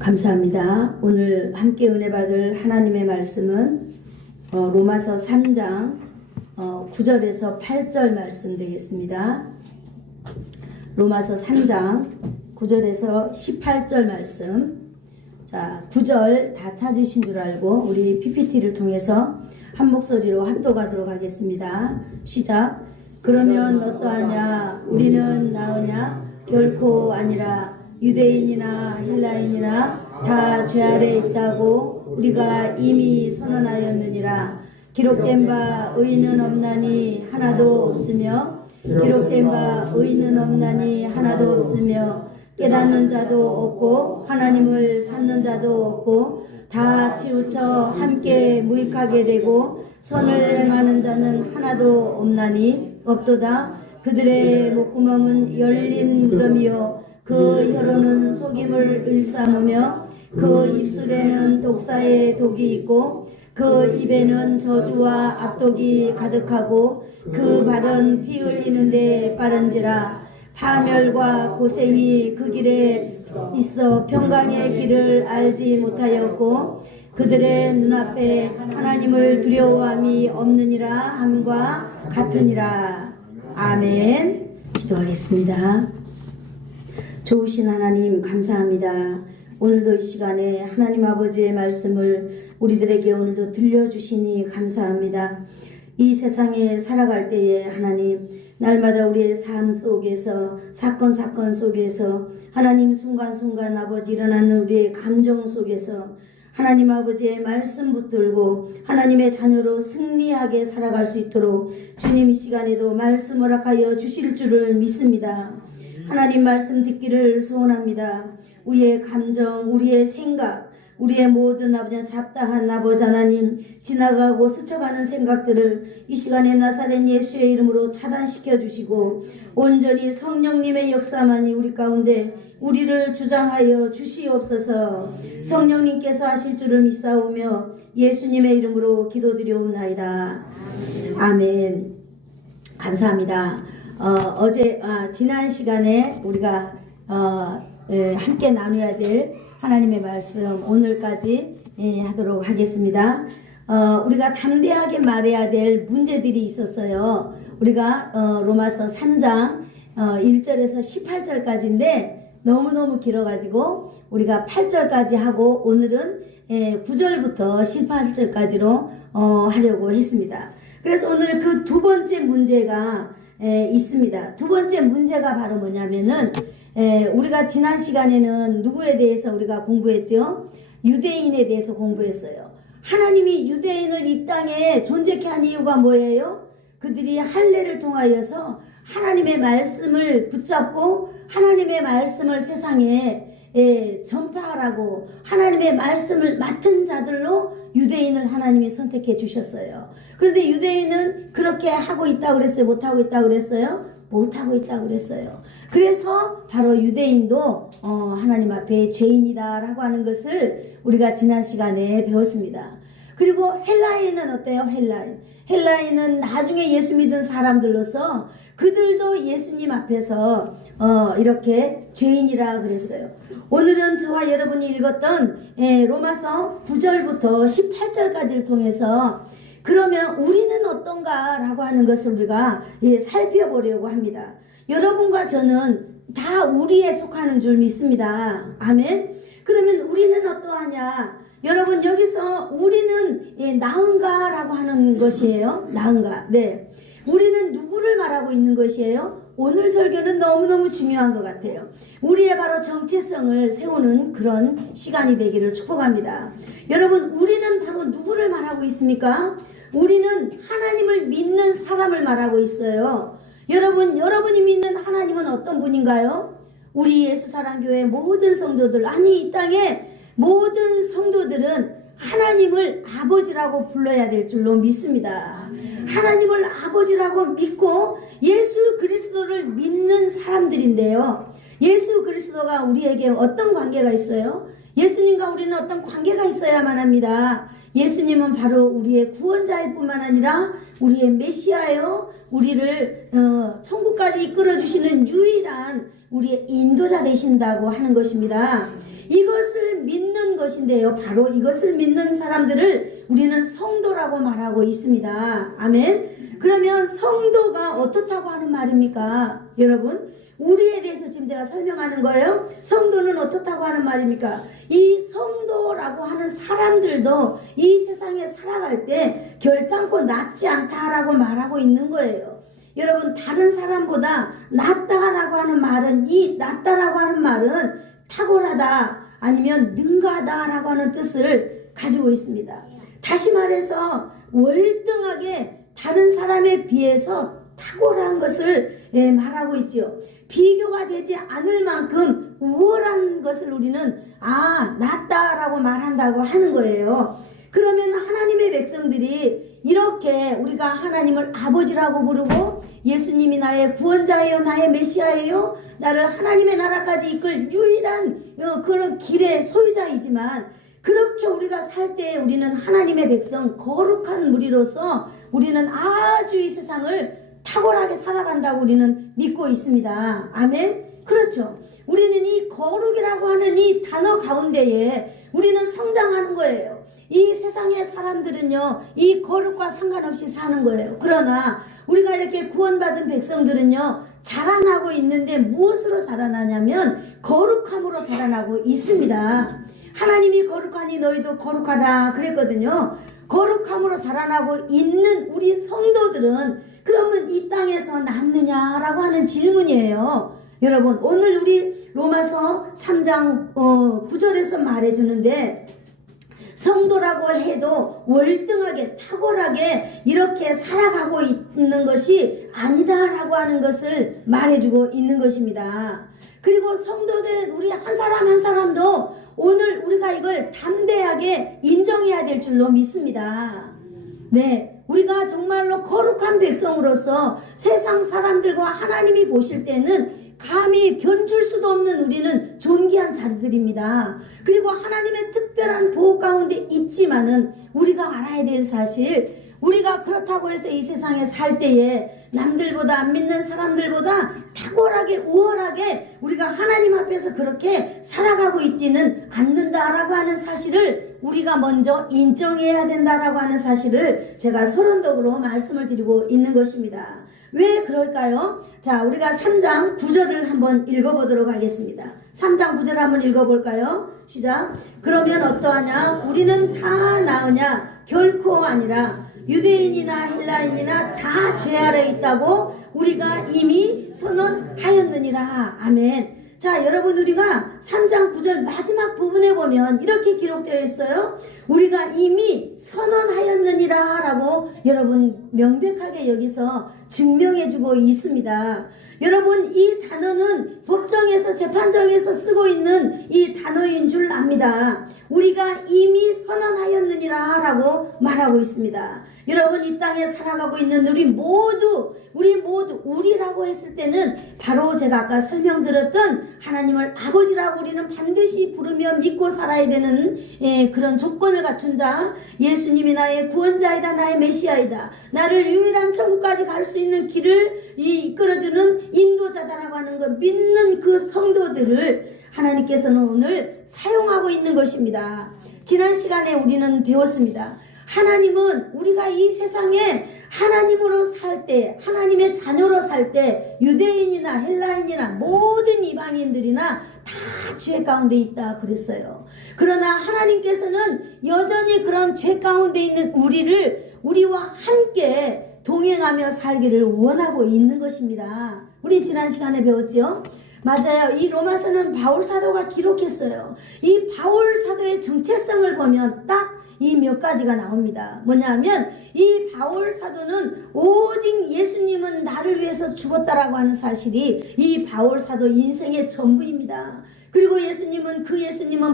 감사합니다. 오늘 함께 은혜 받을 하나님의 말씀은 로마서 3장 9절에서 8절 말씀 되겠습니다. 로마서 3장 9절에서 18절 말씀. 자, 9절 다 찾으신 줄 알고 우리 PPT를 통해서 한 목소리로 합독하도록 하겠습니다. 시작. 그러면 어떠하냐? 우리는 나으냐? 결코 아니라. 유대인이나 헬라인이나 다 죄 아래 있다고 우리가 이미 선언하였느니라. 기록된 바 의인은 없나니 하나도 없으며 기록된 바 의인은 없나니 하나도 없으며 깨닫는 자도 없고 하나님을 찾는 자도 없고 다 치우쳐 함께 무익하게 되고 선을 행하는 자는 하나도 없나니 없도다. 그들의 목구멍은 열린 무덤이요 그 혀로는 속임을 일삼으며 그 입술에는 독사의 독이 있고 그 입에는 저주와 악독이 가득하고 그 발은 피 흘리는데 빠른지라. 파멸과 고생이 그 길에 있어 평강의 길을 알지 못하였고 그들의 눈앞에 하나님을 두려워함이 없느니라 함과 같으니라. 아멘. 기도하겠습니다. 좋으신 하나님 감사합니다. 오늘도 이 시간에 하나님 아버지의 말씀을 우리들에게 오늘도 들려주시니 감사합니다. 이 세상에 살아갈 때에 하나님 날마다 우리의 삶 속에서 사건 속에서 하나님 순간순간 아버지 일어나는 우리의 감정 속에서 하나님 아버지의 말씀 붙들고 하나님의 자녀로 승리하게 살아갈 수 있도록 주님 이 시간에도 말씀 허락하여 주실 줄을 믿습니다. 하나님 말씀 듣기를 소원합니다. 우리의 감정, 우리의 생각, 우리의 모든 아버지 잡다한 아버지 하나님 지나가고 스쳐가는 생각들을 이 시간에 나사렛 예수의 이름으로 차단시켜 주시고 온전히 성령님의 역사만이 우리 가운데 우리를 주장하여 주시옵소서. 성령님께서 하실 줄을 믿사오며 예수님의 이름으로 기도드리옵나이다. 아멘. 감사합니다. 지난 시간에 우리가 함께 나누어야 될 하나님의 말씀 오늘까지 하도록 하겠습니다. 우리가 담대하게 말해야 될 문제들이 있었어요. 우리가 로마서 3장 1절에서 18절까지인데 너무너무 길어가지고 우리가 8절까지 하고 오늘은 9절부터 18절까지로 하려고 했습니다. 그래서 오늘 그 두 번째 문제가 있습니다. 두 번째 문제가 바로 뭐냐면은 우리가 지난 시간에는 누구에 대해서 우리가 공부했죠? 유대인에 대해서 공부했어요. 하나님이 유대인을 이 땅에 존재케 한 이유가 뭐예요? 그들이 할례를 통하여서 하나님의 말씀을 붙잡고 하나님의 말씀을 세상에 전파하라고 하나님의 말씀을 맡은 자들로 유대인을 하나님이 선택해 주셨어요. 그런데 유대인은 그렇게 하고 있다고 그랬어요? 못하고 있다고 그랬어요? 못하고 있다고 그랬어요. 그래서 바로 유대인도 하나님 앞에 죄인이다 라고 하는 것을 우리가 지난 시간에 배웠습니다. 그리고 헬라인은 어때요? 헬라인은 나중에 예수 믿은 사람들로서 그들도 예수님 앞에서 이렇게 죄인이라 그랬어요. 오늘은 저와 여러분이 읽었던 로마서 9절부터 18절까지를 통해서 그러면 우리는 어떤가 라고 하는 것을 우리가 살펴보려고 합니다. 여러분과 저는 다 우리에 속하는 줄 믿습니다. 아멘. 그러면 우리는 어떠하냐? 여러분 여기서 우리는 나은가 라고 하는 것이에요. 나은가. 네. 우리는 누구를 말하고 있는 것이에요? 오늘 설교는 너무너무 중요한 것 같아요. 우리의 바로 정체성을 세우는 그런 시간이 되기를 축복합니다. 여러분 우리는 바로 누구를 말하고 있습니까? 우리는 하나님을 믿는 사람을 말하고 있어요. 여러분이 믿는 하나님은 어떤 분인가요? 우리 예수사랑교회 모든 성도들, 아니 이 땅의 모든 성도들은 하나님을 아버지라고 불러야 될 줄로 믿습니다. 하나님을 아버지라고 믿고 예수 그리스도를 믿는 사람들인데요. 예수 그리스도가 우리에게 어떤 관계가 있어요? 예수님과 우리는 어떤 관계가 있어야만 합니다. 예수님은 바로 우리의 구원자일 뿐만 아니라 우리의 메시아요, 우리를 천국까지 이끌어주시는 유일한 우리의 인도자 되신다고 하는 것입니다. 이것을 믿는 것인데요. 바로 이것을 믿는 사람들을 우리는 성도라고 말하고 있습니다. 아멘. 그러면 성도가 어떻다고 하는 말입니까? 여러분, 우리에 대해서 지금 제가 설명하는 거예요. 성도는 어떻다고 하는 말입니까? 이 성도라고 하는 사람들도 이 세상에 살아갈 때 결단코 낫지 않다라고 말하고 있는 거예요. 여러분, 다른 사람보다 낫다라고 하는 말은, 이 낫다라고 하는 말은 탁월하다 아니면 능가하다라고 하는 뜻을 가지고 있습니다. 다시 말해서 월등하게 다른 사람에 비해서 탁월한 것을 말하고 있죠. 비교가 되지 않을 만큼 우월한 것을 우리는 낫다라고 말한다고 하는 거예요. 그러면 하나님의 백성들이 이렇게 우리가 하나님을 아버지라고 부르고 예수님이 나의 구원자예요, 나의 메시아예요, 나를 하나님의 나라까지 이끌 유일한 그런 길의 소유자이지만, 그렇게 우리가 살 때 우리는 하나님의 백성, 거룩한 무리로서 우리는 아주 이 세상을 탁월하게 살아간다고 우리는 믿고 있습니다. 아멘. 그렇죠. 우리는 이 거룩이라고 하는 이 단어 가운데에 우리는 성장하는 거예요. 이 세상의 사람들은요, 이 거룩과 상관없이 사는 거예요. 그러나 우리가 이렇게 구원받은 백성들은요, 자라나고 있는데 무엇으로 자라나냐면 거룩함으로 자라나고 있습니다. 하나님이 거룩하니 너희도 거룩하라 그랬거든요. 거룩함으로 자라나고 있는 우리 성도들은 그러면 이 땅에서 낫느냐라고 하는 질문이에요. 여러분, 오늘 우리 로마서 3장 9절에서 말해주는데, 성도라고 해도 월등하게 탁월하게 이렇게 살아가고 있는 것이 아니다라고 하는 것을 말해주고 있는 것입니다. 그리고 성도들 우리 한 사람 한 사람도 오늘 우리가 이걸 담대하게 인정해야 될 줄로 믿습니다. 네, 우리가 정말로 거룩한 백성으로서 세상 사람들과 하나님이 보실 때는 감히 견줄 수도 없는 우리는 존귀한 자들입니다. 그리고 하나님의 특별한 보호 가운데 있지만은 우리가 알아야 될 사실, 우리가 그렇다고 해서 이 세상에 살 때에 남들보다 안 믿는 사람들보다 탁월하게 우월하게 우리가 하나님 앞에서 그렇게 살아가고 있지는 않는다라고 하는 사실을 우리가 먼저 인정해야 된다라고 하는 사실을 제가 서론적으로 말씀을 드리고 있는 것입니다. 왜 그럴까요? 자, 우리가 3장 9절을 한번 읽어보도록 하겠습니다. 3장 9절 한번 읽어볼까요? 시작. 그러면 어떠하냐? 우리는 다 나으냐? 결코 아니라 유대인이나 헬라인이나 다 죄 아래 있다고 우리가 이미 선언하였느니라. 아멘. 자, 여러분, 우리가 3장 9절 마지막 부분에 보면 이렇게 기록되어 있어요. 우리가 이미 선언하였느니라 라고 여러분 명백하게 여기서 증명해주고 있습니다. 여러분, 이 단어는 법정에서 재판정에서 쓰고 있는 이 단어인 줄 압니다. 우리가 이미 선언하였느니라 라고 말하고 있습니다. 여러분, 이 땅에 살아가고 있는 우리 모두 우리라고 했을 때는 바로 제가 아까 설명드렸던 하나님을 아버지라고 우리는 반드시 부르며 믿고 살아야 되는 그런 조건을 갖춘 자, 예수님이 나의 구원자이다, 나의 메시아이다, 나를 유일한 천국까지 갈 수 있는 길을 이끌어주는 인도자다라고 하는 것 믿는 그 성도들을 하나님께서는 오늘 사용하고 있는 것입니다. 지난 시간에 우리는 배웠습니다. 하나님은 우리가 이 세상에 하나님으로 살 때, 하나님의 자녀로 살 때 유대인이나 헬라인이나 모든 이방인들이나 다 죄 가운데 있다 그랬어요. 그러나 하나님께서는 여전히 그런 죄 가운데 있는 우리와 함께 동행하며 살기를 원하고 있는 것입니다. 우리 지난 시간에 배웠죠? 맞아요. 이 로마서는 바울 사도가 기록했어요. 이 바울 사도의 정체성을 보면 딱 이 몇 가지가 나옵니다. 뭐냐면 이 바울 사도는 오직 예수님은 나를 위해서 죽었다라고 하는 사실이 이 바울 사도 인생의 전부입니다. 그리고 예수님은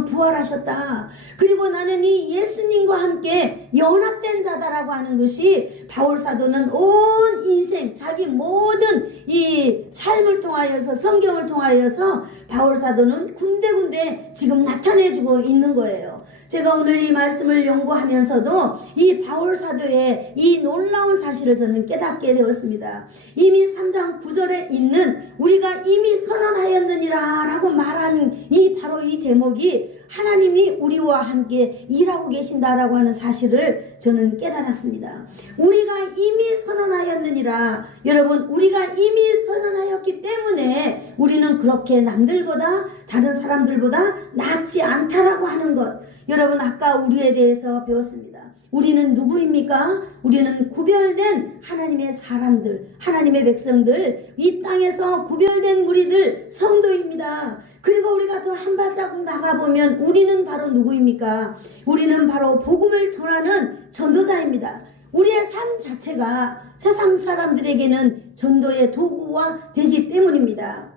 부활하셨다. 그리고 나는 이 예수님과 함께 연합된 자다라고 하는 것이 바울 사도는 온 인생 자기 모든 이 삶을 통하여서 성경을 통하여서 바울 사도는 군데군데 지금 나타내주고 있는 거예요. 제가 오늘 이 말씀을 연구하면서도 이 바울 사도의 이 놀라운 사실을 저는 깨닫게 되었습니다. 이미 3장 9절에 있는 우리가 이미 선언하였느니라 라고 말한 바로 이 대목이 하나님이 우리와 함께 일하고 계신다라고 하는 사실을 저는 깨달았습니다. 우리가 이미 선언하였느니라. 여러분, 우리가 이미 선언하였기 때문에 우리는 그렇게 남들보다, 다른 사람들보다 낫지 않다라고 하는 것. 여러분, 아까 우리에 대해서 배웠습니다. 우리는 누구입니까? 우리는 구별된 하나님의 사람들, 하나님의 백성들, 이 땅에서 구별된 무리들, 성도입니다. 그리고 우리가 더 한 발자국 나가보면 우리는 바로 누구입니까? 우리는 바로 복음을 전하는 전도자입니다. 우리의 삶 자체가 세상 사람들에게는 전도의 도구가 되기 때문입니다.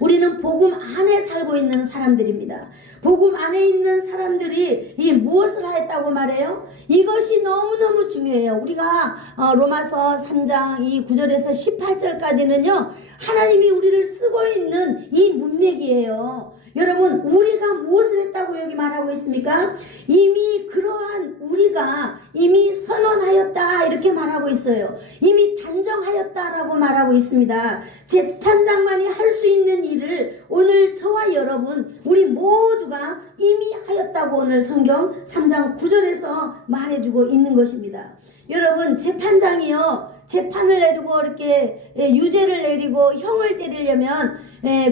우리는 복음 안에 살고 있는 사람들입니다. 복음 안에 있는 사람들이 이 무엇을 하였다고 말해요? 이것이 너무너무 중요해요. 우리가 로마서 3장 이 9절에서 18절까지는요. 하나님이 우리를 쓰고 있는 이 문맥이에요. 여러분, 우리가 무엇을 했다고 여기 말하고 있습니까? 이미 그러한 우리가 이미 선언하였다 이렇게 말하고 있어요. 이미 단정하였다라고 말하고 있습니다. 재판장만이 할 수 있는 일을 오늘 저와 여러분 우리 모두가 이미 하였다고 오늘 성경 3장 9절에서 말해주고 있는 것입니다. 여러분, 재판장이요, 재판을 내리고 이렇게 유죄를 내리고 형을 때리려면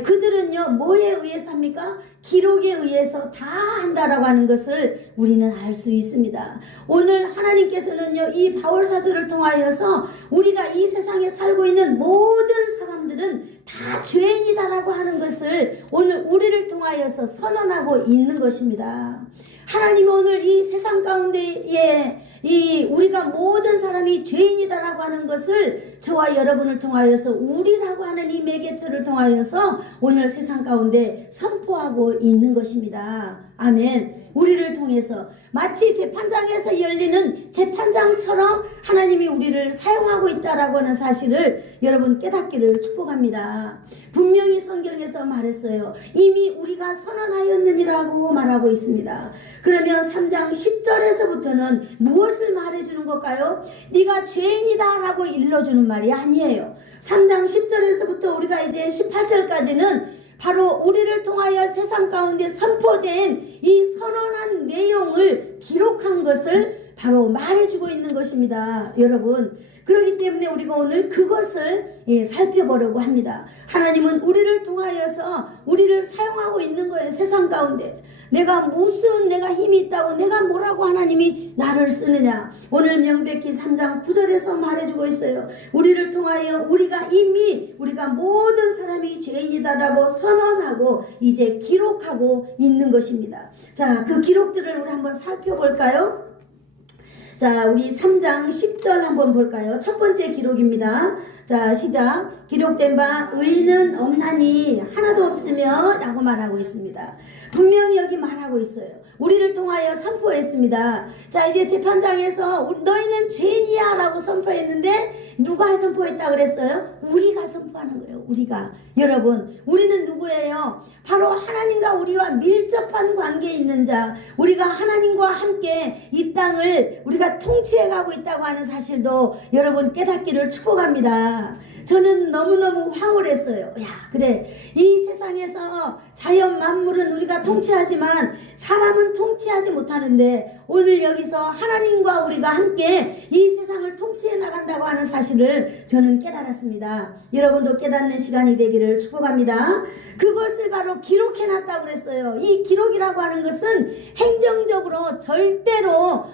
그들은요 뭐에 의해서 합니까? 기록에 의해서 다 한다라고 하는 것을 우리는 알 수 있습니다. 오늘 하나님께서는요 이 바울 사도를 통하여서 우리가 이 세상에 살고 있는 모든 사람들은 다 죄인이다라고 하는 것을 오늘 우리를 통하여서 선언하고 있는 것입니다. 하나님은 오늘 이 세상 가운데에 우리가 모든 사람이 죄인이다라고 하는 것을 저와 여러분을 통하여서 우리라고 하는 이 매개체를 통하여서 오늘 세상 가운데 선포하고 있는 것입니다. 아멘. 우리를 통해서 마치 재판장에서 열리는 재판장처럼 하나님이 우리를 사용하고 있다라고 하는 사실을 여러분 깨닫기를 축복합니다. 분명히 성경에서 말했어요. 이미 우리가 선언하였느니라고 말하고 있습니다. 그러면 3장 10절에서부터는 무엇을 말해주는 걸까요? 네가 죄인이다 라고 일러주는 말이 아니에요. 3장 10절에서부터 우리가 이제 18절까지는 바로 우리를 통하여 세상 가운데 선포된 이 선언한 내용을 기록한 것을 바로 말해주고 있는 것입니다. 여러분, 그렇기 때문에 우리가 오늘 그것을 살펴보려고 합니다. 하나님은 우리를 통하여서 우리를 사용하고 있는 거예요. 세상 가운데 내가 힘이 있다고 내가 뭐라고 하나님이 나를 쓰느냐. 오늘 명백히 3장 9절에서 말해주고 있어요. 우리를 통하여 우리가 모든 사람이 죄인이다라고 선언하고 이제 기록하고 있는 것입니다. 자, 그 기록들을 우리 한번 살펴볼까요? 자, 우리 3장 10절 한번 볼까요? 첫 번째 기록입니다. 자, 시작. 기록된 바 의인은 없나니 하나도 없으며 라고 말하고 있습니다. 분명히 여기 말하고 있어요. 우리를 통하여 선포했습니다. 자, 이제 재판장에서 너희는 죄인이야 라고 선포했는데 누가 선포했다 그랬어요? 우리가 선포하는 거예요. 우리가. 여러분, 우리는 누구예요? 바로 하나님과 우리와 밀접한 관계에 있는 자, 우리가 하나님과 함께 이 땅을 우리가 통치해 가고 있다고 하는 사실도 여러분 깨닫기를 축복합니다. 저는 너무너무 황홀했어요. 야, 그래, 이 세상에서 자연 만물은 우리가 통치하지만 사람은 통치하지 못하는데 오늘 여기서 하나님과 우리가 함께 이 세상을 통치해 나간다고 하는 사실을 저는 깨달았습니다. 여러분도 깨닫는 시간이 되기를 축복합니다. 그것을 바로 기록해놨다고 그랬어요. 이 기록이라고 하는 것은 행정적으로 절대로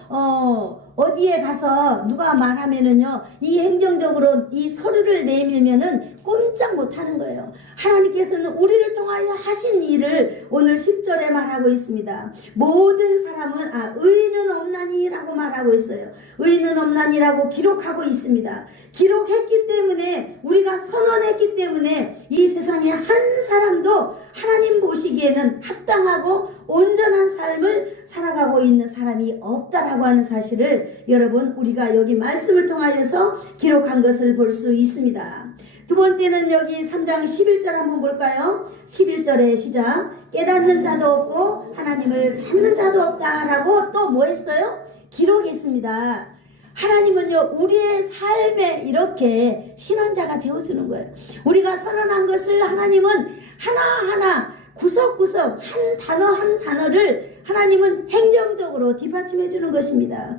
어디에 가서 누가 말하면은요, 이 행정적으로 이 서류를 내밀면은 꼼짝 못하는 거예요. 하나님께서는 우리를 통하여 하신 일을 오늘 10절에 말하고 있습니다. 모든 사람은 의인은 없나니 라고 말하고 있어요. 의인은 없나니라고 기록하고 있습니다. 기록했기 때문에, 우리가 선언했기 때문에 이 세상에 한 사람도 하나님 보시기에는 합당하고 온전한 삶을 살아가고 있는 사람이 없다라고 하는 사실을 여러분, 우리가 여기 말씀을 통하여서 기록한 것을 볼 수 있습니다. 두 번째는 여기 3장 11절 한번 볼까요? 11절에 시작. 깨닫는 자도 없고 하나님을 찾는 자도 없다라고 또 뭐 했어요? 기록했습니다. 하나님은요, 우리의 삶에 이렇게 신원자가 되어주는 거예요. 우리가 선언한 것을 하나님은 하나하나 구석구석 한 단어 한 단어를 하나님은 행정적으로 뒷받침해 주는 것입니다.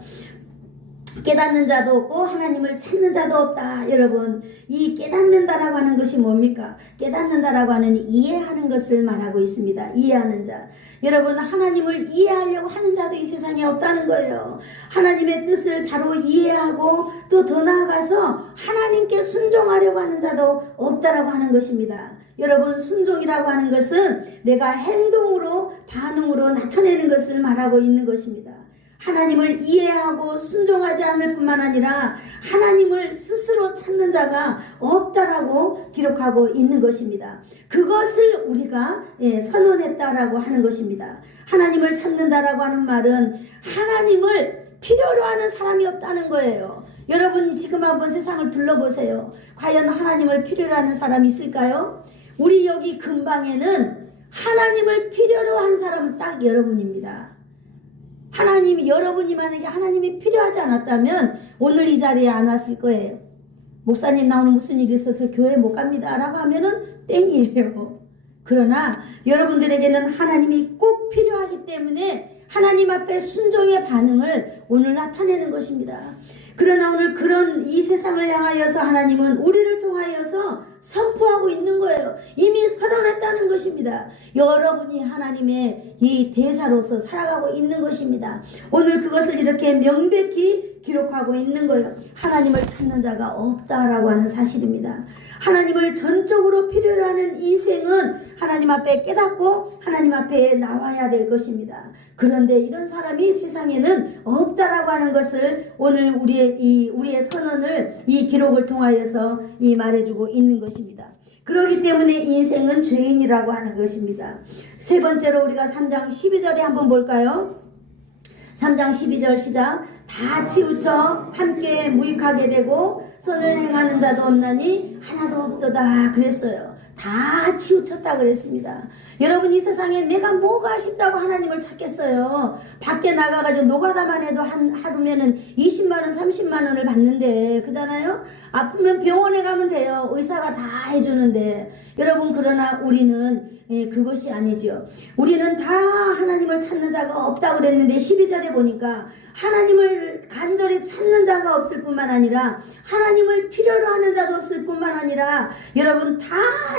깨닫는 자도 없고 하나님을 찾는 자도 없다. 여러분, 이 깨닫는다라고 하는 것이 뭡니까? 깨닫는다라고 하는 이해하는 것을 말하고 있습니다. 이해하는 자. 여러분, 하나님을 이해하려고 하는 자도 이 세상에 없다는 거예요. 하나님의 뜻을 바로 이해하고 또 더 나아가서 하나님께 순종하려고 하는 자도 없다라고 하는 것입니다. 여러분, 순종이라고 하는 것은 내가 행동으로 반응으로 나타내는 것을 말하고 있는 것입니다. 하나님을 이해하고 순종하지 않을 뿐만 아니라 하나님을 스스로 찾는 자가 없다라고 기록하고 있는 것입니다. 그것을 우리가 선언했다라고 하는 것입니다. 하나님을 찾는다라고 하는 말은 하나님을 필요로 하는 사람이 없다는 거예요. 여러분, 지금 한번 세상을 둘러보세요. 과연 하나님을 필요로 하는 사람이 있을까요? 우리 여기 근방에는 하나님을 필요로 한 사람은 딱 여러분입니다. 하나님이, 여러분이 만약에 하나님이 필요하지 않았다면 오늘 이 자리에 안 왔을 거예요. 목사님, 나 오늘 무슨 일이 있어서 교회 못 갑니다 라고 하면은 땡이에요. 그러나 여러분들에게는 하나님이 꼭 필요하기 때문에 하나님 앞에 순종의 반응을 오늘 나타내는 것입니다. 그러나 오늘 그런 이 세상을 향하여서 하나님은 우리를 통하여서 선포하고 있는 거예요. 이미 선언했다는 것입니다. 여러분이 하나님의 이 대사로서 살아가고 있는 것입니다. 오늘 그것을 이렇게 명백히 기록하고 있는 거예요. 하나님을 찾는 자가 없다라고 하는 사실입니다. 하나님을 전적으로 필요로 하는 인생은 하나님 앞에 깨닫고 하나님 앞에 나와야 될 것입니다. 그런데 이런 사람이 세상에는 없다라고 하는 것을 오늘 우리의 선언을 이 기록을 통하여서 말해주고 있는 것입니다. 그렇기 때문에 인생은 죄인이라고 하는 것입니다. 세 번째로 우리가 3장 12절에 한번 볼까요? 3장 12절 시작. 다 치우쳐 함께 무익하게 되고 선을 행하는 자도 없나니 하나도 없도다 그랬어요. 다 치우쳤다 그랬습니다. 여러분, 이 세상에 내가 뭐가 아쉽다고 하나님을 찾겠어요. 밖에 나가가지고 노가다만 해도 하루면은 20만원 30만원을 받는데, 그잖아요. 아프면 병원에 가면 돼요. 의사가 다 해주는데. 여러분, 그러나 우리는 그것이 아니죠. 우리는 다 하나님을 찾는 자가 없다고 그랬는데 12절에 보니까 하나님을 간절히 찾는 자가 없을 뿐만 아니라 하나님을 필요로 하는 자도 없을 뿐만 아니라 여러분 다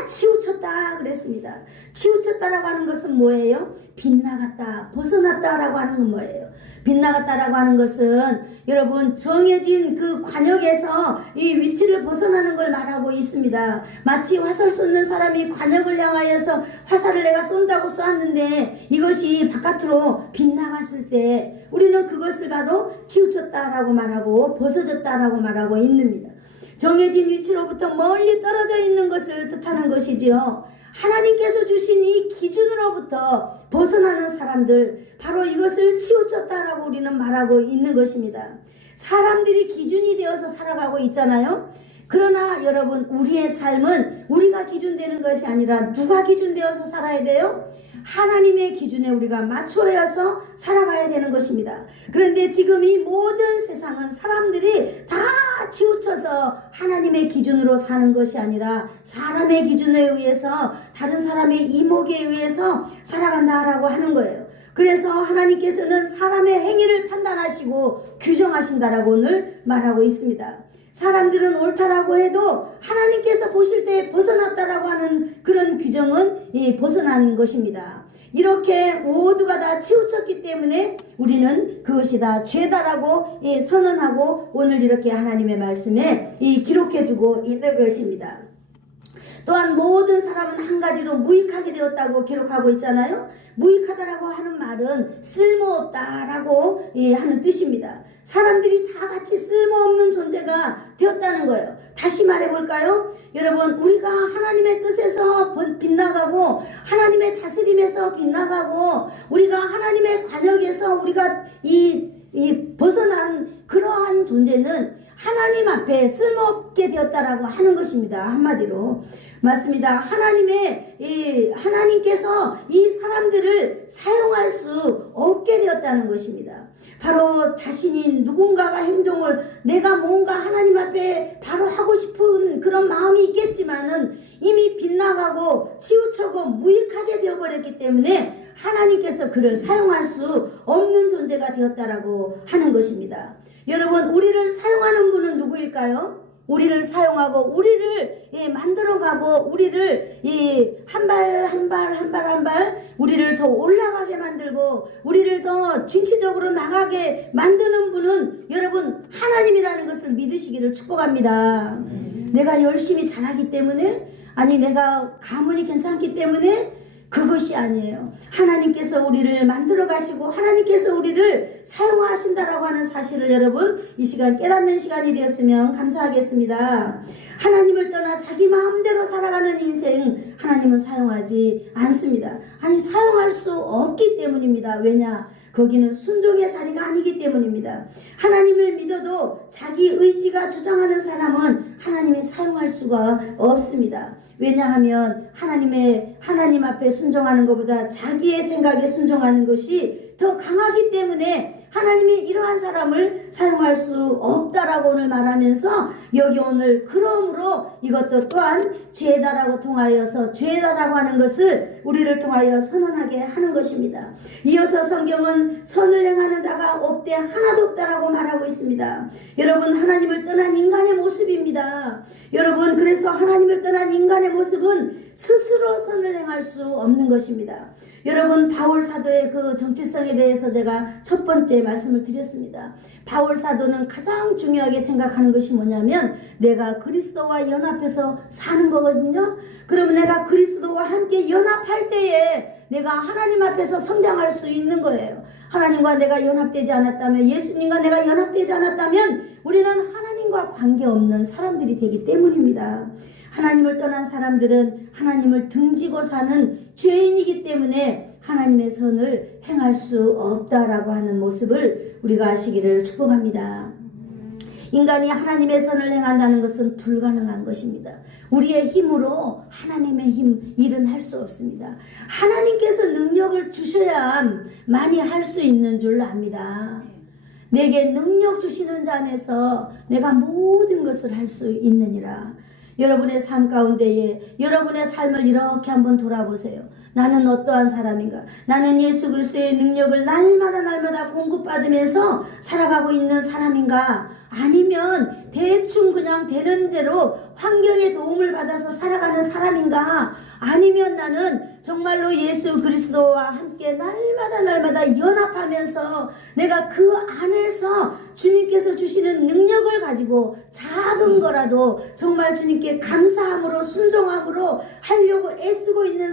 치우쳤다 그랬습니다. 치우쳤다라고 하는 것은 뭐예요? 빗나갔다, 벗어났다라고 하는 건 뭐예요? 빗나갔다라고 하는 것은 여러분 정해진 그 관역에서 이 위치를 벗어나는 걸 말하고 있습니다. 마치 화살 쏘는 사람이 관역을 향하여서 화살을 내가 쏜다고 쏘았는데 이것이 바깥으로 빗나갔을 때 우리는 그것을 바로 치우쳤다라고 말하고 벗어졌다라고 말하고 있습니다. 정해진 위치로부터 멀리 떨어져 있는 것을 뜻하는 것이지요. 하나님께서 주신 이 기준으로부터 벗어나는 사람들, 바로 이것을 치우쳤다라고 우리는 말하고 있는 것입니다. 사람들이 기준이 되어서 살아가고 있잖아요. 그러나 여러분, 우리의 삶은 우리가 기준되는 것이 아니라 누가 기준되어서 살아야 돼요? 하나님의 기준에 우리가 맞춰서 살아가야 되는 것입니다. 그런데 지금 이 모든 세상은 사람들이 다 치우쳐서 하나님의 기준으로 사는 것이 아니라 사람의 기준에 의해서, 다른 사람의 이목에 의해서 살아간다라고 하는 거예요. 그래서 하나님께서는 사람의 행위를 판단하시고 규정하신다라고 오늘 말하고 있습니다. 사람들은 옳다라고 해도 하나님께서 보실 때 벗어났다라고 하는 그런 규정은 벗어나는 것입니다. 이렇게 모두가 다 치우쳤기 때문에 우리는 그것이 다 죄다라고 선언하고 오늘 이렇게 하나님의 말씀에 기록해주고 있는 것입니다. 또한 모든 사람은 한 가지로 무익하게 되었다고 기록하고 있잖아요. 무익하다라고 하는 말은 쓸모없다라고 하는 뜻입니다. 사람들이 다 같이 쓸모없는 존재가 되었다는 거예요. 다시 말해볼까요? 여러분, 우리가 하나님의 뜻에서 빗나가고 하나님의 다스림에서 빗나가고 우리가 하나님의 관역에서 우리가 벗어난 그러한 존재는 하나님 앞에 쓸모없게 되었다라고 하는 것입니다. 한마디로 맞습니다. 하나님께서 이 사람들을 사용할 수 없게 되었다는 것입니다. 바로 자신이 누군가가 행동을 내가 뭔가 하나님 앞에 바로 하고 싶은 그런 마음이 있겠지만은 이미 빗나가고 치우쳐고 무익하게 되어버렸기 때문에 하나님께서 그를 사용할 수 없는 존재가 되었다라고 하는 것입니다. 여러분, 우리를 사용하는 분은 누구일까요? 우리를 사용하고 우리를 만들어가고 우리를 한 발 우리를 더 올라가게 만들고 우리를 더 진취적으로 나가게 만드는 분은 여러분 하나님이라는 것을 믿으시기를 축복합니다. 내가 열심히 잘하기 때문에 아니 내가 가문이 괜찮기 때문에 그것이 아니에요. 하나님께서 우리를 만들어 가시고 하나님께서 우리를 사용하신다라고 하는 사실을 여러분 이 시간 깨닫는 시간이 되었으면 감사하겠습니다. 하나님을 떠나 자기 마음대로 살아가는 인생 하나님은 사용하지 않습니다. 아니 사용할 수 없기 때문입니다. 왜냐? 거기는 순종의 자리가 아니기 때문입니다. 하나님을 믿어도 자기 의지가 주장하는 사람은 하나님이 사용할 수가 없습니다. 왜냐하면 하나님 앞에 순종하는 것보다 자기의 생각에 순종하는 것이 더 강하기 때문에 하나님이 이러한 사람을 사용할 수 없다라고 오늘 말하면서 여기 오늘 그러므로 이것도 또한 죄다라고 통하여서 죄다라고 하는 것을 우리를 통하여 선언하게 하는 것입니다. 이어서 성경은 선을 행하는 자가 없되 하나도 없다라고 말하고 있습니다. 여러분 하나님을 떠난 인간의 모습입니다. 여러분 그래서 하나님을 떠난 인간의 모습은 스스로 선을 행할 수 없는 것입니다. 여러분 바울 사도의 그 정체성에 대해서 제가 첫 번째 말씀을 드렸습니다. 바울 사도는 가장 중요하게 생각하는 것이 뭐냐면 내가 그리스도와 연합해서 사는 거거든요. 그러면 내가 그리스도와 함께 연합할 때에 내가 하나님 앞에서 성장할 수 있는 거예요. 하나님과 내가 연합되지 않았다면 예수님과 내가 연합되지 않았다면 우리는 하나님과 관계없는 사람들이 되기 때문입니다. 하나님을 떠난 사람들은 하나님을 등지고 사는 죄인이기 때문에 하나님의 선을 행할 수 없다라고 하는 모습을 우리가 아시기를 축복합니다. 인간이 하나님의 선을 행한다는 것은 불가능한 것입니다. 우리의 힘으로 하나님의 일은 할 수 없습니다. 하나님께서 능력을 주셔야만이 할 수 있는 줄 압니다. 내게 능력 주시는 자 안에서 내가 모든 것을 할 수 있느니라. 여러분의 삶 가운데에 여러분의 삶을 이렇게 한번 돌아보세요. 나는 어떠한 사람인가? 나는 예수 그리스도의 능력을 날마다 공급받으면서 살아가고 있는 사람인가? 아니면 대충 그냥 되는 대로 환경의 도움을 받아서 살아가는 사람인가? 아니면 나는 정말로 예수 그리스도와 함께 날마다 연합하면서 내가 그 안에서 주님께서 주시는 능력을 가지고 작은 거라도 정말 주님께 감사함으로 순종함으로 하려고 애쓰고 있는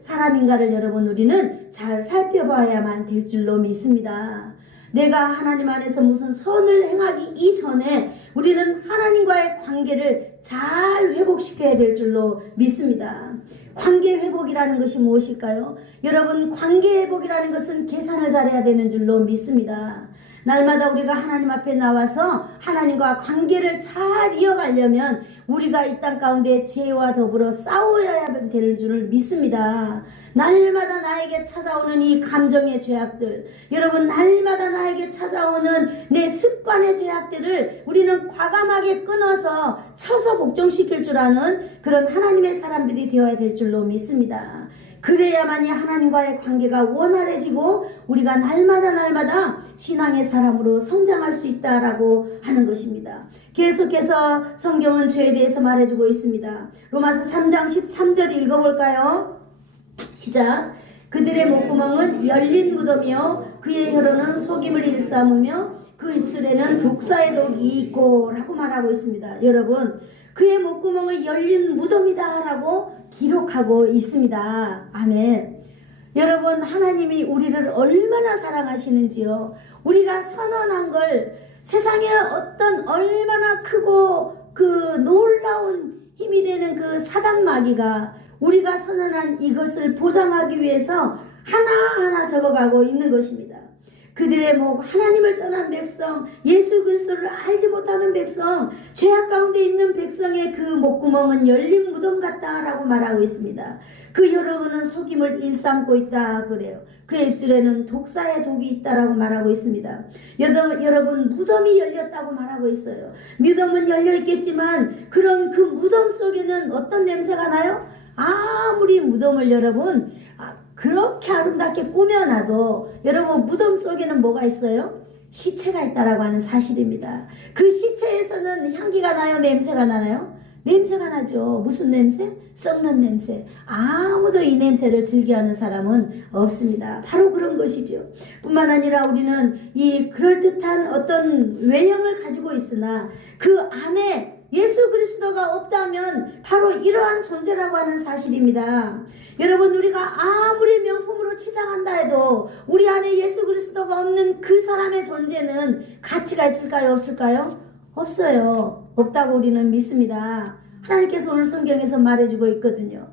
사람인가를 여러분 우리는 잘 살펴봐야만 될 줄로 믿습니다. 내가 하나님 안에서 무슨 선을 행하기 이전에 우리는 하나님과의 관계를 잘 회복시켜야 될 줄로 믿습니다. 관계 회복이라는 것이 무엇일까요? 여러분 관계 회복이라는 것은 계산을 잘해야 되는 줄로 믿습니다. 날마다 우리가 하나님 앞에 나와서 하나님과 관계를 잘 이어가려면 우리가 이 땅 가운데 죄와 더불어 싸워야 될 줄을 믿습니다. 날마다 나에게 찾아오는 이 감정의 죄악들, 여러분 날마다 나에게 찾아오는 내 습관의 죄악들을 우리는 과감하게 끊어서 쳐서 복종시킬 줄 아는 그런 하나님의 사람들이 되어야 될 줄로 믿습니다. 그래야만이 하나님과의 관계가 원활해지고 우리가 날마다 신앙의 사람으로 성장할 수 있다라고 하는 것입니다. 계속해서 성경은 죄에 대해서 말해주고 있습니다. 로마서 3장 13절 읽어볼까요? 시작. 그들의 목구멍은 열린 무덤이요 그의 혀로는 속임을 일삼으며 그 입술에는 독사의 독이 있고 라고 말하고 있습니다. 여러분 그의 목구멍은 열린 무덤이다 라고 기록하고 있습니다. 아멘. 여러분 하나님이 우리를 얼마나 사랑하시는지요. 우리가 선언한 걸 세상에 어떤 얼마나 크고 그 놀라운 힘이 되는 그 사단 마귀가 우리가 선언한 이것을 보장하기 위해서 하나하나 적어가고 있는 것입니다. 그들의 뭐 하나님을 떠난 백성, 예수 그리스도를 알지 못하는 백성, 죄악 가운데 있는 백성의 그 목구멍은 열린 무덤 같다라고 말하고 있습니다. 그 혀로는 속임을 일삼고 있다 그래요. 그의 입술에는 독사의 독이 있다라고 말하고 있습니다. 여러분, 무덤이 열렸다고 말하고 있어요. 무덤은 열려 있겠지만 그런 그 무덤 속에는 어떤 냄새가 나요? 아무리 무덤을 여러분 그렇게 아름답게 꾸며놔도 여러분 무덤 속에는 뭐가 있어요? 시체가 있다라고 하는 사실입니다. 그 시체에서는 향기가 나요? 냄새가 나나요? 냄새가 나죠. 무슨 냄새? 썩는 냄새. 아무도 이 냄새를 즐겨하는 사람은 없습니다. 바로 그런 것이죠. 뿐만 아니라 우리는 이 그럴듯한 어떤 외형을 가지고 있으나 그 안에 예수 그리스도가 없다면 바로 이러한 존재라고 하는 사실입니다. 여러분, 우리가 아무리 명품으로 치장한다 해도 우리 안에 예수 그리스도가 없는 그 사람의 존재는 가치가 있을까요? 없을까요? 없어요. 없다고 우리는 믿습니다. 하나님께서 오늘 성경에서 말해주고 있거든요.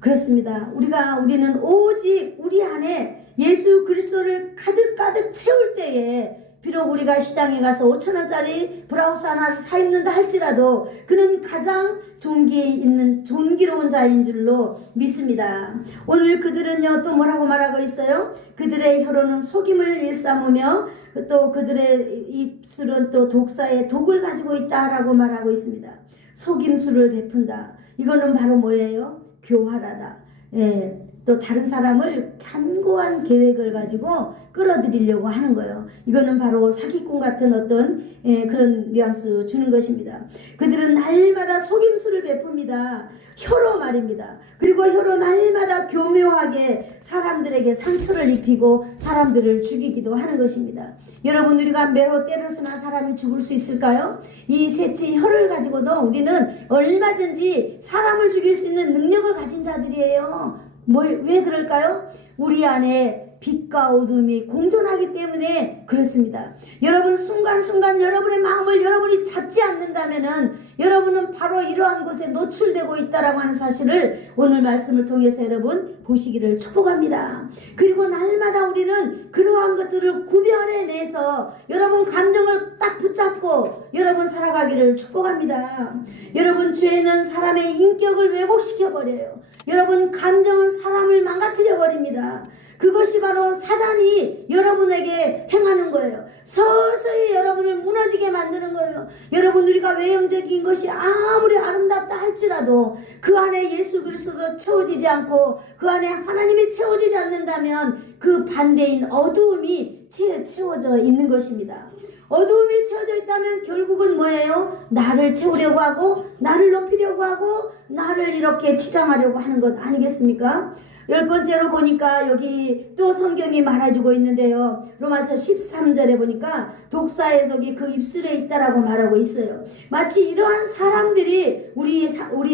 그렇습니다. 우리는 오직 우리 안에 예수 그리스도를 가득 채울 때에 비록 우리가 시장에 가서 5,000원짜리 브라우스 하나를 사 입는다 할지라도 그는 가장 존귀로운 자인 줄로 믿습니다. 오늘 그들은요 또 뭐라고 말하고 있어요? 그들의 혀로는 속임을 일삼으며 또 그들의 입술은 또 독사의 독을 가지고 있다라고 말하고 있습니다. 속임수를 베푼다. 이거는 바로 뭐예요? 교활하다. 예. 또 다른 사람을 견고한 계획을 가지고 끌어들이려고 하는 거예요. 이거는 바로 사기꾼 같은 어떤 그런 뉘앙스 주는 것입니다. 그들은 날마다 속임수를 베풉니다. 혀로 말입니다. 그리고 혀로 날마다 교묘하게 사람들에게 상처를 입히고 사람들을 죽이기도 하는 것입니다. 여러분, 우리가 매로 때려서나 사람이 죽을 수 있을까요? 이 셋째 혀를 가지고도 우리는 얼마든지 사람을 죽일 수 있는 능력을 가진 자들이에요. 왜 그럴까요? 우리 안에 빛과 어둠이 공존하기 때문에 그렇습니다. 여러분, 순간순간 여러분의 마음을 여러분이 잡지 않는다면은 여러분은 바로 이러한 곳에 노출되고 있다라고 하는 사실을 오늘 말씀을 통해서 여러분 보시기를 축복합니다. 그리고 날마다 우리는 그러한 것들을 구별해내서 여러분 감정을 딱 붙잡고 여러분 살아가기를 축복합니다. 여러분, 죄는 사람의 인격을 왜곡시켜버려요. 여러분, 감정은 사람을 망가뜨려 버립니다. 그것이 바로 사단이 여러분에게 행하는 거예요. 서서히 여러분을 무너지게 만드는 거예요. 여러분, 우리가 외형적인 것이 아무리 아름답다 할지라도 그 안에 예수 그리스도도 채워지지 않고 그 안에 하나님이 채워지지 않는다면 그 반대인 어두움이 채워져 있는 것입니다. 어두움이 채워져 있다면 결국은 뭐예요? 나를 채우려고 하고 나를 높이려고 하고 나를 이렇게 치장하려고 하는 것 아니겠습니까? 10번째로 보니까 여기 또 성경이 말해주고 있는데요. 로마서 13절에 보니까 독사의 독이 그 입술에 있다라고 말하고 있어요. 마치 이러한 사람들이 우리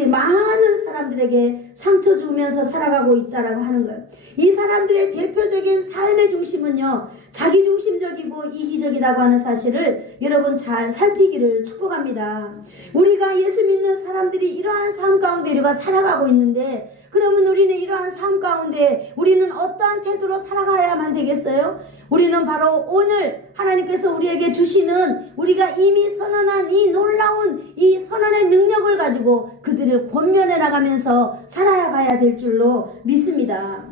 많은 사람들에게 상처 주면서 살아가고 있다라고 하는 거예요. 이 사람들의 대표적인 삶의 중심은요, 자기중심적이고 이기적이라고 하는 사실을 여러분 잘 살피기를 축복합니다. 우리가 예수 믿는 사람들이 이러한 삶 가운데 우리가 살아가고 있는데, 그러면 우리는 이러한 삶 가운데 우리는 어떠한 태도로 살아가야만 되겠어요? 우리는 바로 오늘 하나님께서 우리에게 주시는 우리가 이미 선언한 이 놀라운 이 선언의 능력을 가지고 그들을 권면해 나가면서 살아가야 될 줄로 믿습니다.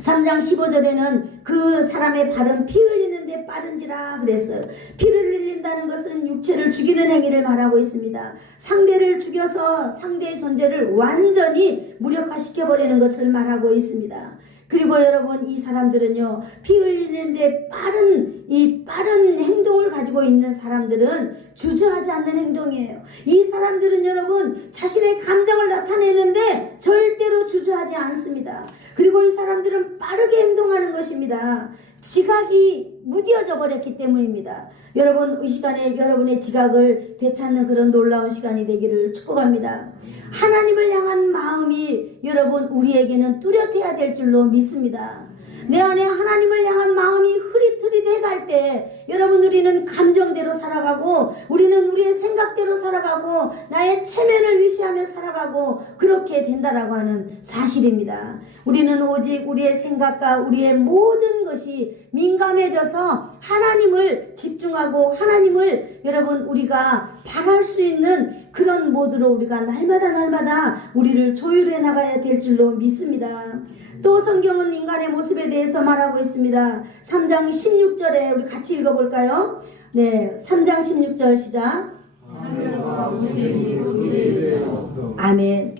3장 15절에는 그 사람의 발은 피 흘리는데 빠른지라 그랬어요. 피를 흘린다는 것은 육체를 죽이는 행위를 말하고 있습니다. 상대를 죽여서 상대의 존재를 완전히 무력화시켜버리는 것을 말하고 있습니다. 그리고 여러분, 이 사람들은요, 피 흘리는데 빠른 행동을 가지고 있는 사람들은 주저하지 않는 행동이에요. 이 사람들은 여러분 자신의 감정을 나타내는데 절대로 주저하지 않습니다. 그리고 이 사람들은 빠르게 행동하는 것입니다. 지각이 무뎌져 버렸기 때문입니다. 여러분, 이 시간에 여러분의 지각을 되찾는 그런 놀라운 시간이 되기를 축복합니다. 하나님을 향한 마음이 여러분 우리에게는 뚜렷해야 될 줄로 믿습니다. 내 안에 하나님을 향한 마음이 흐릿흐릿해갈 때 여러분 우리는 감정대로 살아가고 우리는 우리의 생각대로 살아가고 나의 체면을 위시하며 살아가고 그렇게 된다라고 하는 사실입니다. 우리는 오직 우리의 생각과 우리의 모든 것이 민감해져서 하나님을 집중하고 하나님을 여러분 우리가 바랄 수 있는 그런 모드로 우리가 날마다 우리를 조율해 나가야 될 줄로 믿습니다. 또 성경은 인간의 모습에 대해서 말하고 있습니다. 3장 16절에 우리 같이 읽어볼까요? 네, 3장 16절 시작. 아멘.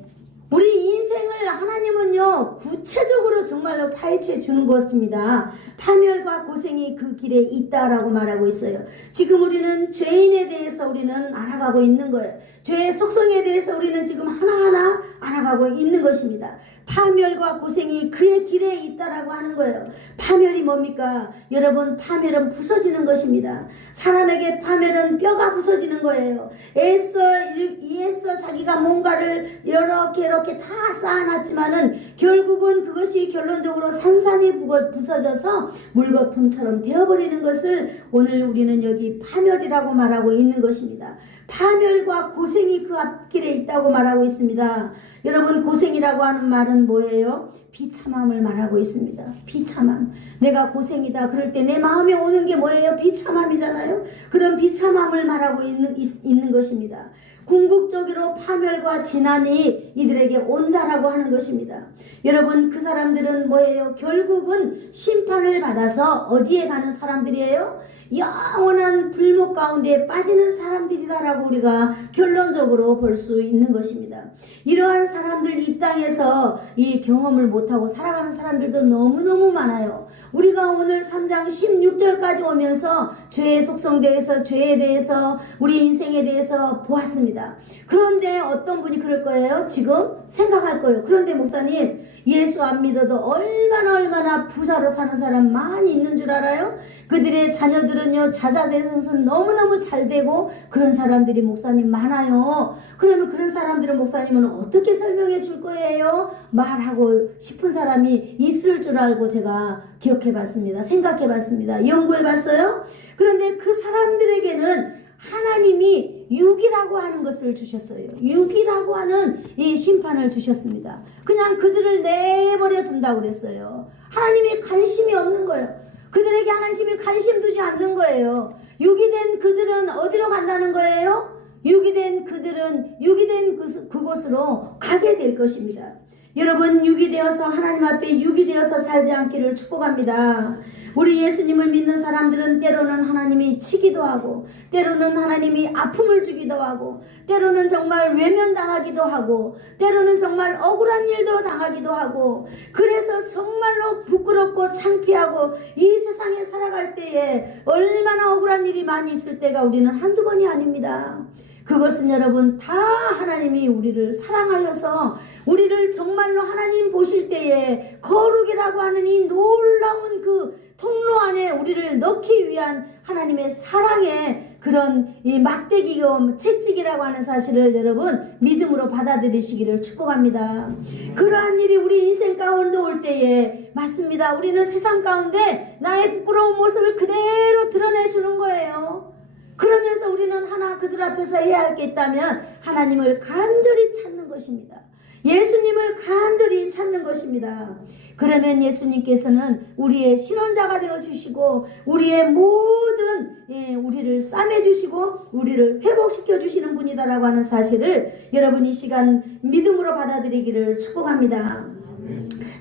우리 인생을 하나님은요 구체적으로 정말로 파헤쳐 주는 것입니다. 파멸과 고생이 그 길에 있다라고 말하고 있어요. 지금 우리는 죄인에 대해서 우리는 알아가고 있는 거예요. 죄의 속성에 대해서 우리는 지금 하나하나 알아가고 있는 것입니다. 파멸과 고생이 그의 길에 있다라고 하는 거예요. 파멸이 뭡니까? 여러분, 파멸은 부서지는 것입니다. 사람에게 파멸은 뼈가 부서지는 거예요. 애써 자기가 뭔가를 이렇게 다 쌓아놨지만은 결국은 그것이 결론적으로 산산이 부서져서 물거품처럼 되어버리는 것을 오늘 우리는 여기 파멸이라고 말하고 있는 것입니다. 파멸과 고생이 그 앞길에 있다고 말하고 있습니다. 여러분, 고생이라고 하는 말은 뭐예요? 비참함을 말하고 있습니다. 비참함. 내가 고생이다 그럴 때 내 마음에 오는 게 뭐예요? 비참함이잖아요. 그런 비참함을 말하고 있는 것입니다. 궁극적으로 파멸과 재난이 이들에게 온다라고 하는 것입니다. 여러분, 그 사람들은 뭐예요? 결국은 심판을 받아서 어디에 가는 사람들이에요? 영원한 불목 가운데 빠지는 사람들이다라고 우리가 결론적으로 볼 수 있는 것입니다. 이러한 사람들 이 땅에서 이 경험을 못하고 살아가는 사람들도 너무너무 많아요. 우리가 오늘 3장 16절까지 오면서 죄의 속성 대해서 죄에 대해서 우리 인생에 대해서 보았습니다. 그런데 어떤 분이 그럴 거예요? 지금 생각할 거예요. 그런데 목사님, 예수 안 믿어도 얼마나 부자로 사는 사람 많이 있는 줄 알아요? 그들의 자녀들은요 자자대손손 너무너무 잘 되고 그런 사람들이 목사님 많아요. 그러면 그런 사람들은 목사님은 어떻게 설명해 줄 거예요? 말하고 싶은 사람이 있을 줄 알고 제가 기억해 봤습니다. 생각해 봤습니다. 연구해 봤어요. 그런데 그 사람들에게는 하나님이 육이라고 하는 것을 주셨어요. 육이라고 하는 이 심판을 주셨습니다. 그냥 그들을 내버려 둔다고 그랬어요. 하나님이 관심이 없는 거예요. 그들에게 하나님이 관심 두지 않는 거예요. 육이 된 그들은 어디로 간다는 거예요? 육이 된 그들은 육이 된 그곳으로 가게 될 것입니다. 여러분, 육이 되어서 하나님 앞에 육이 되어서 살지 않기를 축복합니다. 우리 예수님을 믿는 사람들은 때로는 하나님이 치기도 하고 때로는 하나님이 아픔을 주기도 하고 때로는 정말 외면당하기도 하고 때로는 정말 억울한 일도 당하기도 하고 그래서 정말로 부끄럽고 창피하고 이 세상에 살아갈 때에 얼마나 억울한 일이 많이 있을 때가 우리는 한두 번이 아닙니다. 그것은 여러분 다 하나님이 우리를 사랑하여서 우리를 정말로 하나님 보실 때에 거룩이라고 하는 이 놀라운 그 통로 안에 우리를 넣기 위한 하나님의 사랑의 그런 이 막대기 겸 채찍이라고 하는 사실을 여러분 믿음으로 받아들이시기를 축복합니다. 그러한 일이 우리 인생 가운데 올 때에 맞습니다. 우리는 세상 가운데 나의 부끄러운 모습을 그대로 드러내주는 거예요. 그러면서 우리는 하나 그들 앞에서 해야 할 게 있다면 하나님을 간절히 찾는 것입니다. 예수님을 간절히 찾는 것입니다. 그러면 예수님께서는 우리의 신원자가 되어주시고 우리의 모든 우리를 싸매주시고 우리를 회복시켜 주시는 분이다라고 하는 사실을 여러분 이 시간 믿음으로 받아들이기를 축복합니다.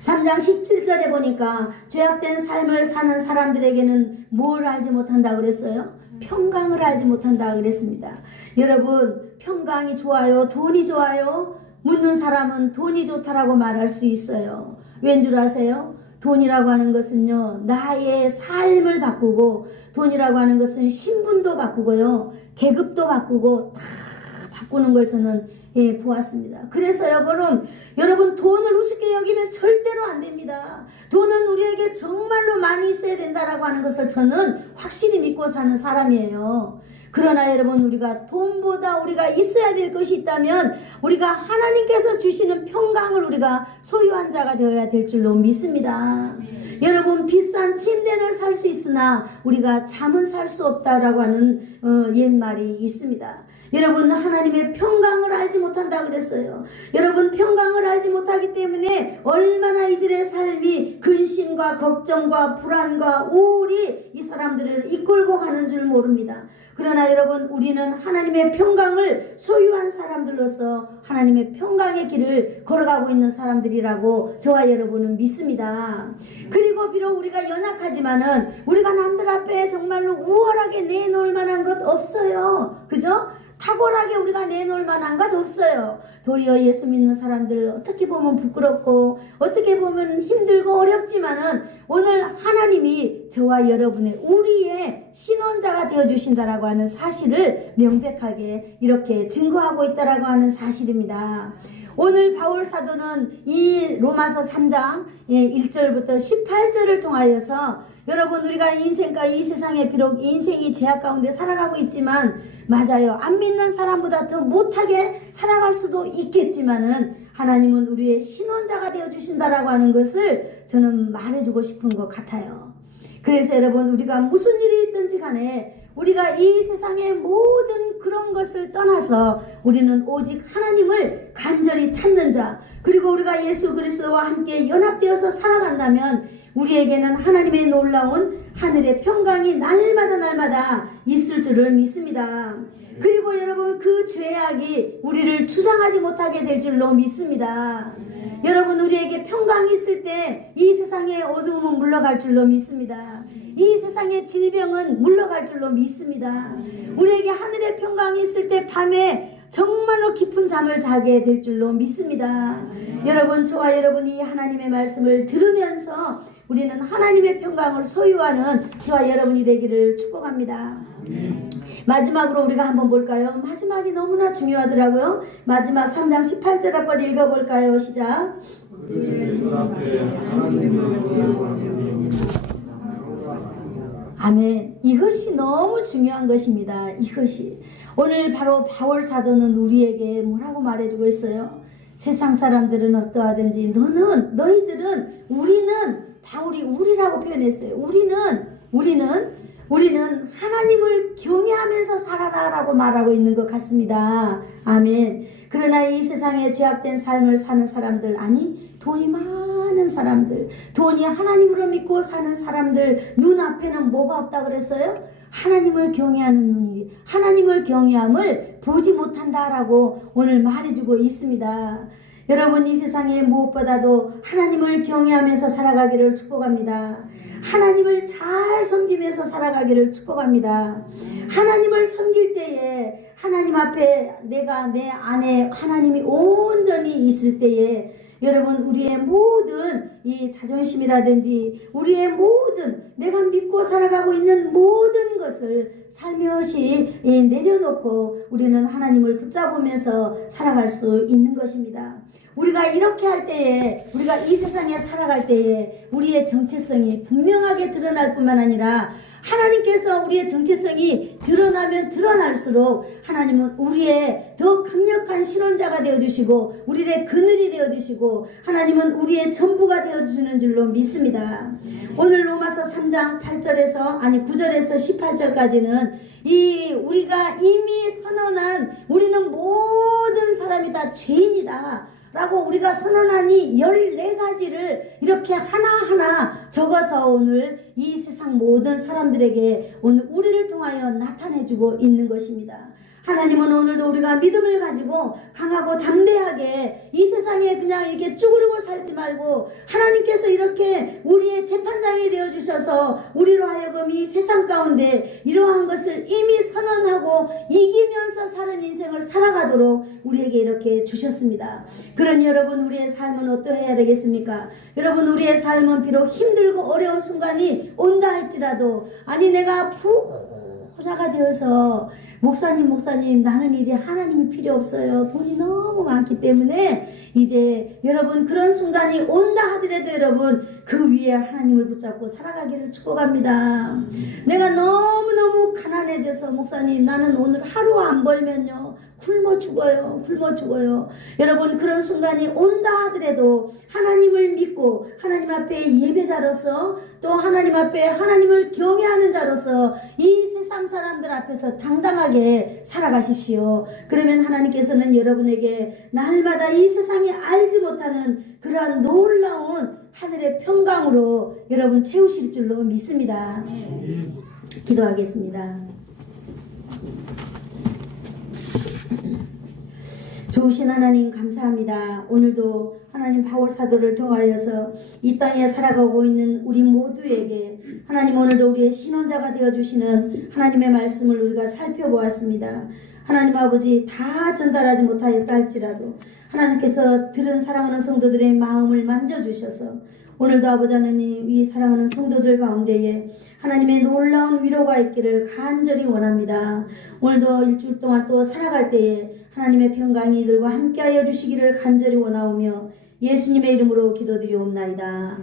3장 17절에 보니까 죄악된 삶을 사는 사람들에게는 뭘 알지 못한다 그랬어요? 평강을 알지 못한다 그랬습니다. 여러분, 평강이 좋아요? 돈이 좋아요? 묻는 사람은 돈이 좋다라고 말할 수 있어요. 왠 줄 아세요? 돈이라고 하는 것은요, 나의 삶을 바꾸고, 돈이라고 하는 것은 신분도 바꾸고요, 계급도 바꾸고, 다 바꾸는 걸 저는 보았습니다. 그래서 여러분 돈을 우습게 여기면 절대로 안 됩니다. 돈은 우리에게 정말로 많이 있어야 된다라고 하는 것을 저는 확실히 믿고 사는 사람이에요. 그러나 여러분, 우리가 돈보다 우리가 있어야 될 것이 있다면 우리가 하나님께서 주시는 평강을 우리가 소유한 자가 되어야 될 줄로 믿습니다. 여러분, 비싼 침대는 살 수 있으나 우리가 잠은 살 수 없다라고 하는 옛말이 있습니다. 여러분, 하나님의 평강을 알지 못한다 그랬어요. 여러분, 평강을 알지 못하기 때문에 얼마나 이들의 삶이 근심과 걱정과 불안과 우울이 이 사람들을 이끌고 가는 줄 모릅니다. 그러나 여러분, 우리는 하나님의 평강을 소유한 사람들로서 하나님의 평강의 길을 걸어가고 있는 사람들이라고 저와 여러분은 믿습니다. 그리고 비록 우리가 연약하지만은 우리가 남들 앞에 정말로 우월하게 내놓을 만한 것 없어요. 그죠? 탁월하게 우리가 내놓을 만한 것 없어요. 도리어 예수 믿는 사람들 어떻게 보면 부끄럽고 어떻게 보면 힘들고 어렵지만은 오늘 하나님이 저와 여러분의 우리의 신원자가 되어주신다라고 하는 사실을 명백하게 이렇게 증거하고 있다라고 하는 사실입니다. 오늘 바울 사도는 이 로마서 3장 1절부터 18절을 통하여서 여러분, 우리가 인생과 이 세상에 비록 인생이 제약 가운데 살아가고 있지만 맞아요. 안 믿는 사람보다 더 못하게 살아갈 수도 있겠지만은 하나님은 우리의 신원자가 되어주신다라고 하는 것을 저는 말해주고 싶은 것 같아요. 그래서 여러분, 우리가 무슨 일이 있든지 간에 우리가 이 세상의 모든 그런 것을 떠나서 우리는 오직 하나님을 간절히 찾는 자, 그리고 우리가 예수 그리스도와 함께 연합되어서 살아간다면 우리에게는 하나님의 놀라운 하늘의 평강이 날마다 있을 줄을 믿습니다. 그리고 여러분, 그 죄악이 우리를 주장하지 못하게 될 줄로 믿습니다. 여러분, 우리에게 평강이 있을 때 이 세상의 어두움은 물러갈 줄로 믿습니다. 이 세상의 질병은 물러갈 줄로 믿습니다. 우리에게 하늘의 평강이 있을 때 밤에 정말로 깊은 잠을 자게 될 줄로 믿습니다. 여러분, 저와 여러분이 하나님의 말씀을 들으면서 우리는 하나님의 평강을 소유하는 저와 여러분이 되기를 축복합니다. 마지막으로 우리가 한번 볼까요? 마지막이 너무나 중요하더라고요. 마지막 3장 18절 한번 읽어볼까요? 시작. 아멘. 이것이 너무 중요한 것입니다. 이것이. 오늘 바로 바울 사도는 우리에게 뭐라고 말해주고 있어요? 세상 사람들은 어떠하든지 너희들은 우리는 바울이 우리라고 표현했어요. 우리는 하나님을 경외하면서 살아라라고 말하고 있는 것 같습니다. 아멘. 그러나 이 세상에 죄악된 삶을 사는 사람들, 아니 돈이 많은 사람들, 돈이 하나님으로 믿고 사는 사람들 눈앞에는 뭐가 없다 그랬어요? 하나님을 경외하는 눈이, 하나님을 경외함을 보지 못한다라고 오늘 말해주고 있습니다. 여러분, 이 세상에 무엇보다도 하나님을 경외하면서 살아가기를 축복합니다. 하나님을 잘 섬기면서 살아가기를 축복합니다. 하나님을 섬길 때에 하나님 앞에 내가 내 안에 하나님이 온전히 있을 때에 여러분, 우리의 모든 이 자존심이라든지 우리의 모든 내가 믿고 살아가고 있는 모든 것을 살며시 내려놓고 우리는 하나님을 붙잡으면서 살아갈 수 있는 것입니다. 우리가 이렇게 할 때에, 우리가 이 세상에 살아갈 때에 우리의 정체성이 분명하게 드러날 뿐만 아니라 하나님께서 우리의 정체성이 드러나면 드러날수록 하나님은 우리의 더 강력한 신원자가 되어주시고 우리의 그늘이 되어주시고 하나님은 우리의 전부가 되어주시는 줄로 믿습니다. 오늘 로마서 3장 9절에서 18절까지는 우리가 이미 선언한 우리는 모든 사람이 다 죄인이다 라고 우리가 선언하니 14가지를 이렇게 하나하나 적어서 오늘 이 세상 모든 사람들에게 오늘 우리를 통하여 나타내주고 있는 것입니다. 하나님은 오늘도 우리가 믿음을 가지고 강하고 담대하게 이 세상에 그냥 이렇게 쭈그리고 살지 말고 하나님께서 이렇게 우리의 재판장이 되어주셔서 우리로 하여금 이 세상 가운데 이러한 것을 이미 선언하고 이기면서 사는 인생을 살아가도록 우리에게 이렇게 주셨습니다. 그러니 여러분, 우리의 삶은 어떠해야 되겠습니까? 여러분, 우리의 삶은 비록 힘들고 어려운 순간이 온다 할지라도, 아니 내가 부자가 되어서 목사님 나는 이제 하나님이 필요 없어요. 돈이 너무 많기 때문에 이제 여러분 그런 순간이 온다 하더라도 여러분 그 위에 하나님을 붙잡고 살아가기를 축복합니다. 내가 너무너무 가난해져서 목사님 나는 오늘 하루 안 벌면요 굶어 죽어요. 여러분 그런 순간이 온다 하더라도 하나님을 믿고 하나님 앞에 예배자로서 또 하나님 앞에 하나님을 경외하는 자로서 이 세상 사람들 앞에서 당당하게 살아가십시오. 그러면 하나님께서는 여러분에게 날마다 이 세상이 알지 못하는 그러한 놀라운 하늘의 평강으로 여러분 채우실 줄로 믿습니다. 기도하겠습니다. 좋으신 하나님 감사합니다. 오늘도 하나님 바울 사도를 통하여서 이 땅에 살아가고 있는 우리 모두에게 하나님 오늘도 우리의 신원자가 되어주시는 하나님의 말씀을 우리가 살펴보았습니다. 하나님 아버지 다 전달하지 못하였다 할지라도 하나님께서 들은 사랑하는 성도들의 마음을 만져주셔서 오늘도 아버지 하나님 이 사랑하는 성도들 가운데에 하나님의 놀라운 위로가 있기를 간절히 원합니다. 오늘도 일주일 동안 또 살아갈 때에 하나님의 평강이 이들과 함께하여 주시기를 간절히 원하오며 예수님의 이름으로 기도드리옵나이다.